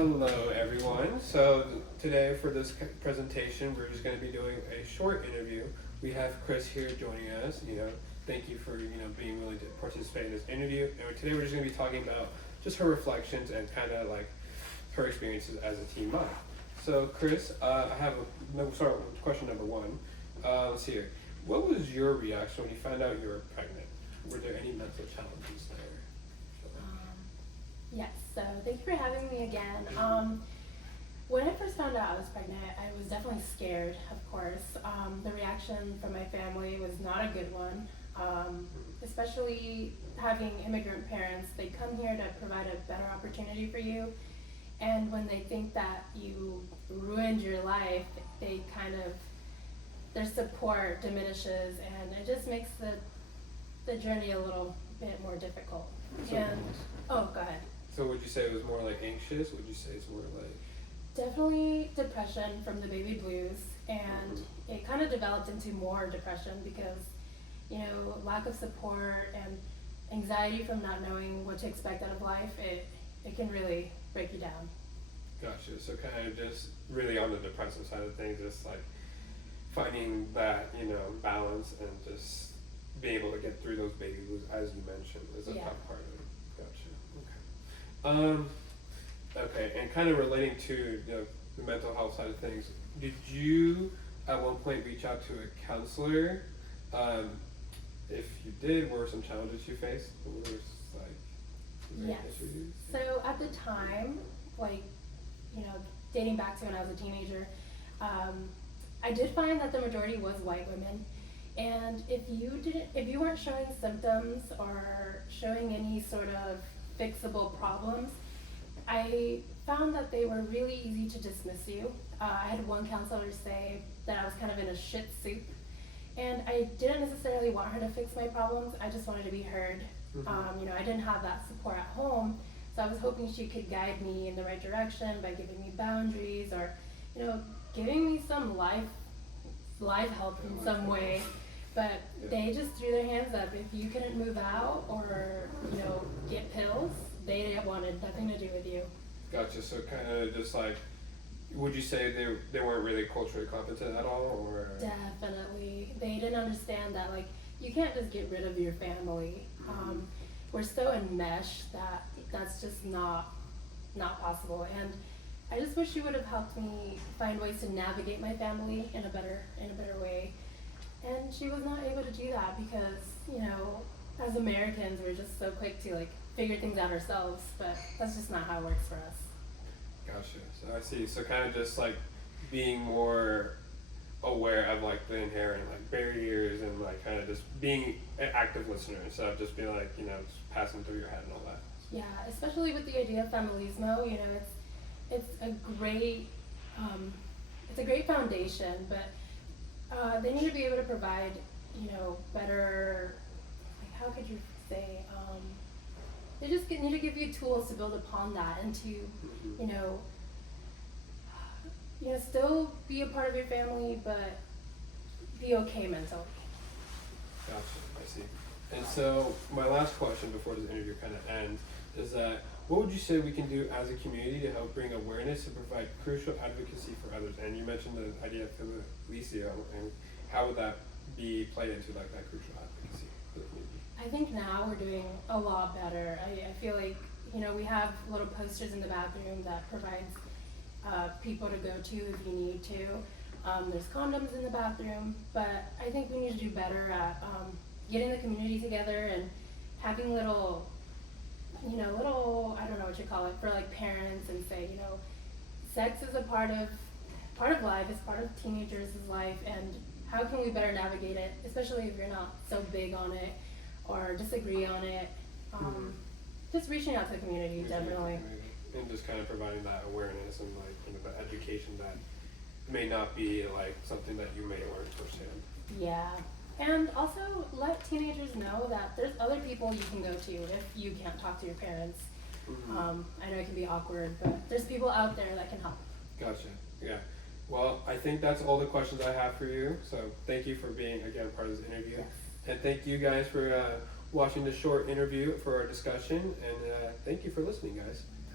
Hello, everyone. So today for this presentation, we're just going to be doing a short interview. We have Chris here joining us. Thank you for being willing to participate in this interview. And today we're just going to be talking about just her reflections and kind of like her experiences as a teen mom. So Chris, we'll start with question number one. Let's see here. What was your reaction when you found out you were pregnant? Were there any mental challenges there? Yes, so thank you for having me again. When I first found out I was pregnant, I was definitely scared, of course. The reaction from my family was not a good one, especially having immigrant parents. They come here to provide a better opportunity for you, and when they think that you ruined your life, their support diminishes, and it just makes the journey a little bit more difficult. Go ahead. So would you say it was more like anxious? Would you say it's more like... Definitely depression from the baby blues, and it kind of developed into more depression because, lack of support and anxiety from not knowing what to expect out of life, it can really break you down. Gotcha. So kind of just really on the depressive side of things, just like finding that, balance and just being able to get through those baby blues, as you mentioned, is a tough part of it. Gotcha. Okay, and kind of relating to the mental health side of things, did you at one point reach out to a counselor? If you did, what were some challenges you faced? Yes. So at the time, dating back to when I was a teenager, I did find that the majority was white women. And if you weren't showing symptoms or showing any sort of fixable problems, I found that they were really easy to dismiss you. I had one counselor say that I was kind of in a shit soup, and I didn't necessarily want her to fix my problems. I just wanted to be heard. I didn't have that support at home, so I was hoping she could guide me in the right direction by giving me boundaries or, giving me some life help in some way. But they just threw their hands up. If you couldn't move out or, get pills, they wanted nothing to do with you. Gotcha. So kind of just like, would you say they weren't really culturally competent at all, or? Definitely. They didn't understand that, you can't just get rid of your family. We're so enmeshed that that's just not possible. And I just wish she would have helped me find ways to navigate my family in a better way. And she was not able to do that because, as Americans, we're just so quick to figure things out ourselves, but that's just not how it works for us. Gotcha. So I see. So kind of just being more aware of the inherent barriers and kind of just being an active listener instead of just being just passing through your head and all that. Yeah, especially with the idea of familismo, it's a great foundation, but they need to be able to provide, better, how could you say, they just need to give you tools to build upon that and to, still be a part of your family, but be okay mentally. Gotcha, I see. And so my last question before this interview kind of ends is that what would you say we can do as a community to help bring awareness and provide crucial advocacy for others? And you mentioned the idea of Felicia, and how would that be played into that crucial advocacy for the community? I think now we're doing a lot better. I feel like, we have little posters in the bathroom that provides people to go to if you need to. There's condoms in the bathroom, but I think we need to do better at getting the community together and having little, I don't know what you call it, for parents, and say, sex is a part of life, it's part of teenagers' life, and how can we better navigate it, especially if you're not so big on it or disagree on it. Just reaching out to the community, definitely. And just kind of providing that awareness and the education that may not be something that you may learn firsthand. Yeah. And also let teenagers know that there's other people you can go to if you can't talk to your parents. I know it can be awkward, but there's people out there that can help. Gotcha. Yeah. Well, I think that's all the questions I have for you. So thank you for being, again, part of this interview. Yes. And thank you guys for watching this short interview for our discussion. And thank you for listening, guys.